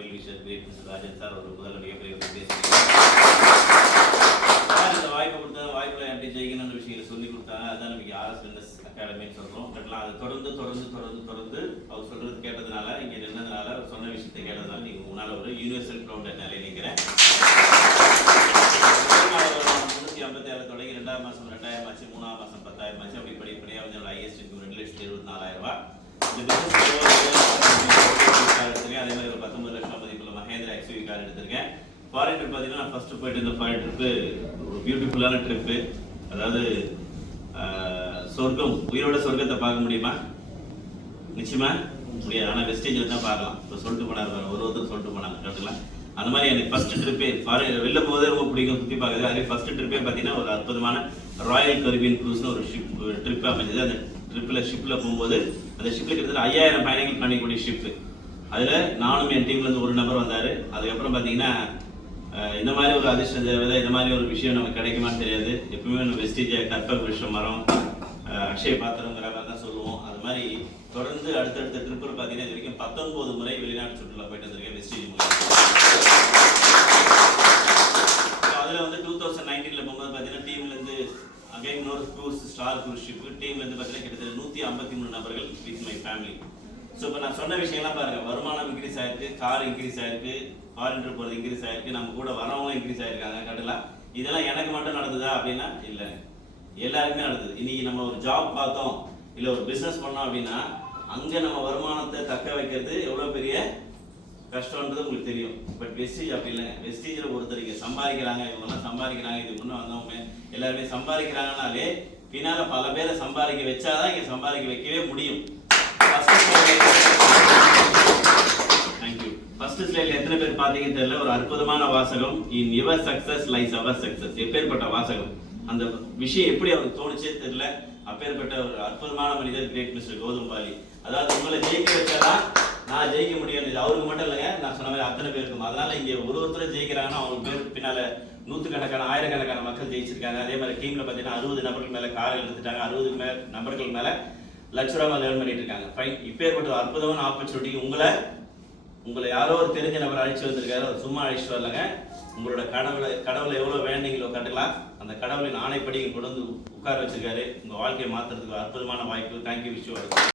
Well-wisher great mister Rajan sir ஒரு முதல்ல மிகப்பெரிய இந்த வாய்ப்பை கொடுத்தாங்க. வாய்ப்பில் எப்படி ஜெயிக்கணும்னு விஷயங்களை சொல்லி கொடுத்தாங்க. அதுதான் நமக்கு ஆர்எஸ் வெல்னஸ் அகாடமின்னு சொல்கிறோம். பட்லாம் அது தொடர்ந்து அவர் சொல்கிறது கேட்டதுனால, இங்கே நின்றதுனால, சொன்ன விஷயத்தை கேட்டதுனால நீங்கள் முன்னால் ஒரு யூனிவர்சல் கிரவுண்ட் நிலையை நிற்கிறேன். 357 தொடங்கி 2ஆம் மாதம் 2000 ஆச்சு, 3ஆம் மாதம் 10,000 ஆச்சு. அப்படி படிப்படியாக வந்து என்னோட ஐஎஸ்டி 2,74,000. இந்த அதே மாதிரி ஒரு 19 லட்சம் மதிப்புள்ள மகேந்திரா எக்ஸ்யூவி கார் எடுத்திருக்கேன். ஃபாரின் ட்ரிப் பார்த்தீங்கன்னா நான் ஃபர்ஸ்ட் போயிட்டு இந்த ஃபாரின் ட்ரிப்பு ஒரு பியூட்டிஃபுல்லான ட்ரிப்பு. அதாவது சொர்க்கம், உயிரோட சொர்க்கத்தை பார்க்க முடியுமா? நிச்சயமா முடியாது. ஆனால் வெஸ்டேஜில் தான் பார்க்கலாம். இப்போ சொல்லிட்டு போனார், ஒருத்தர் சொல்லிட்டு போனாங்க கேட்டுக்கலாம். அந்த மாதிரி எனக்கு ஃபர்ஸ்ட் ட்ரிப்பே ஃபாரின் வெளில போதே ரொம்ப பிடிக்கும், சுற்றி பார்க்குறது. அதே ஃபர்ஸ்ட் ட்ரிப்பே பார்த்தீங்கன்னா ஒரு அற்புதமான ராயல் கரீபியன் க்ரூஸ்னு ஒரு ட்ரிப் அமைஞ்சது. அந்த ஷிப்பில் போகும்போது அந்த ஷிப்பில் கிட்டத்தட்ட 5000 பயணிகள் பண்ணிக்கூடிய ஷிப்பு. அதில் நானும் என் டீம்லேருந்து ஒரு நபர் வந்தார். அதுக்கப்புறம் பார்த்தீங்கன்னா இந்த மாதிரி ஒரு அதிர்ஷ்ட தேவதை, இந்த மாதிரி ஒரு விஷயம் நமக்கு கிடைக்குமான்னு தெரியாது. எப்பவுமே நம்ம வெஸ்டேஜ் கற்பக விருஷம் மரம், அக்ஷய பாத்திரங்கிற மாதிரி தான் சொல்லுவோம். அது மாதிரி தொடர்ந்து அடுத்தடுத்த ட்ரிப்பில் பார்த்தீங்கன்னா இது வரைக்கும் 19 முறை வெளிநாட்டு சுற்றுலா போயிட்டு வந்திருக்கேன் வெஸ்டேஜ் மூலம். அதில் வந்து 2019 போகும்போது பார்த்தீங்கன்னா டீம்லேருந்து அகைன் இன்னொரு க்ரூஸ் ஸ்டார் க்ரூஸ் ஷிப்பு டீம்லேருந்து பார்த்தீங்கன்னா கிட்டத்தட்ட 153 நபர்கள் வித் மை ஃபேமிலி. ஸோ இப்போ நான் சொன்ன விஷயம்லாம் பாருங்கள், வருமானம் இன்க்ரீஸ் ஆயிருக்கு, கார் இன்க்ரீஸ் ஆயிருக்கு, ஃபாரின் ட்ரிப் போகிறது இன்க்ரீஸ் ஆயிருக்கு, நம்ம கூட வரவங்களும் இன்க்ரீஸ் ஆயிருக்காங்க. கட்டலாம் இதெல்லாம் எனக்கு மட்டும் நடந்ததா அப்படின்னா இல்லை, எல்லாருக்குமே நடந்தது. இன்னைக்கு நம்ம ஒரு ஜாப் பார்த்தோம், இல்லை ஒரு பிஸ்னஸ் பண்ணோம் அப்படின்னா அங்கே நம்ம வருமானத்தை தக்க வைக்கிறது எவ்வளோ பெரிய கஷ்டம்ன்றது உங்களுக்கு தெரியும். பட் வெஸ்டேஜ் அப்படி இல்லைங்க. வெஸ்டேஜில் ஒருத்தர் இங்கே சம்பாதிக்கிறாங்க, இவங்கெல்லாம் சம்பாதிக்கிறாங்க, இது முன்னே வந்தவங்க எல்லாருமே சம்பாதிக்கிறாங்கனாலே பின்னால் பல பேரை சம்பாதிக்க வச்சாதான் இங்கே சம்பாதிக்க வைக்கவே முடியும். தேங்க்யூ. ஃபர்ஸ்ட் ஸ்லைட்ல எத்தனை பேர் பார்த்தீங்கன்னு தெரியல, ஒரு அற்புதமான வாசகம். In your success lies our success. எப்பேற்பட்ட வாசகம், அந்த விஷயம் எப்படி அவருக்கு தோணுச்சே தெரியல. அப்பேற்பட்ட ஒரு அற்புதமான மனிதர் கிரேட் மிஸ்டர் கௌதம் பாலி. அதாவது உங்களை ஜெயிக்க வச்சாதான் நான் ஜெயிக்க முடியும். இது அவருக்கு மட்டும் இல்லைங்க, நான் சொன்ன மாதிரி அத்தனை பேருக்கும். அதனால இங்கே ஒருத்தரும் ஜெயிக்கிறாங்கன்னா அவங்க பேருக்கு பின்னால நூற்றுக்கணக்கான ஆயிரக்கணக்கான மக்கள் ஜெயிச்சிருக்காங்க. அதே மாதிரி டீம்ல பார்த்தீங்கன்னா 60 நபர்கள் மேல காரை எடுத்துட்டாங்க, 60 நபர்கள் மேல லட்ச ரூபாய் லேர்ன் பண்ணிட்டு இருக்காங்க. ஃபைன். இப்பேற்பட்ட அற்புதமான ஆப்பர்ச்சுனிட்டி உங்களை யாரோ ஒரு தெரிஞ்ச நபர் அழைச்சி வந்திருக்காரு. அவர் சும்மா அழைச்சிட்டு வரலங்க. உங்களோட கடவுளை எவ்வளவு வேண்டீங்களோ கட்டலாம், அந்த கடவுளின் ஆணைப்படி கொண்டு வந்து உட்கார வச்சிருக்காரு. உங்க வாழ்க்கையை மாத்துறதுக்கு அற்புதமான வாய்ப்பு. தேங்க்யூ. விஷயம்